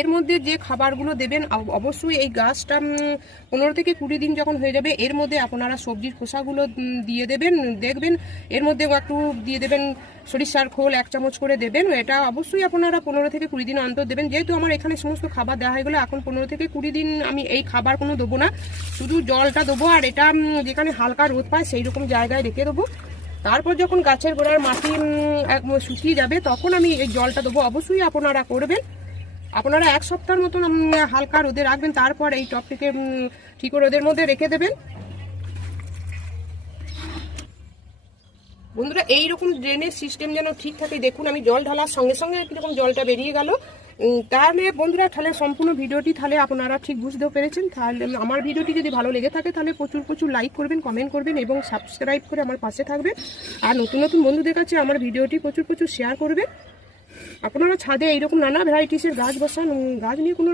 এর মধ্যে যে খাবারগুলো দেবেন অবশ্যই এই গাছটা 15 থেকে 20 দিন যখন হয়ে যাবে এর মধ্যে আপনারা সবজির খোসাগুলো দিয়ে দেবেন। দেখবেন এর মধ্যে একটু দিয়ে দেবেন সরিষার খোল 1 চামচ করে দেবেন। এটা অবশ্যই আপনারা 15 থেকে 20 দিন অন্তর দেবেন। যেহেতু আমার এখানে সমস্ত খাবার দেওয়া হয়ে গেলো, এখন 15 থেকে 20 দিন আমি এই খাবার কোনো দেবো না, শুধু জলটা দেবো। আর এটা যেখানে হালকা রোদ পায় সেই রকম জায়গায় রেখে দেবো। তারপর যখন গাছের গোড়ার মাটি শুকিয়ে যাবে তখন আমি এই জলটা দেবো। অবশ্যই আপনারা করবেন। আপনারা 1 সপ্তাহের মতন হালকা রোদে রাখবেন, তারপর এই টবটিকে ঠিক রোদের মধ্যে রেখে দেবেন। বন্ধুরা এইরকম ড্রেনেজ সিস্টেম যেন ঠিক থাকে। দেখুন আমি জল ঢালার সঙ্গে সঙ্গে কীরকম জলটা বেরিয়ে গেল। তাহলে বন্ধুরা তাহলে সম্পূর্ণ ভিডিওটি তাহলে আপনারা ঠিক বুঝতেও পেরেছেন। তাহলে আমার ভিডিওটি যদি ভালো লেগে থাকে তাহলে প্রচুর লাইক করবেন, কমেন্ট করবেন এবং সাবস্ক্রাইব করে আমার পাশে থাকবেন। আর নতুন বন্ধুদের কাছে আমার ভিডিওটি প্রচুর শেয়ার করবেন। আপনারা ছাদে এইরকম নানা ভ্যারাইটিসের গাছ বসান, গাছ নিয়ে কোনো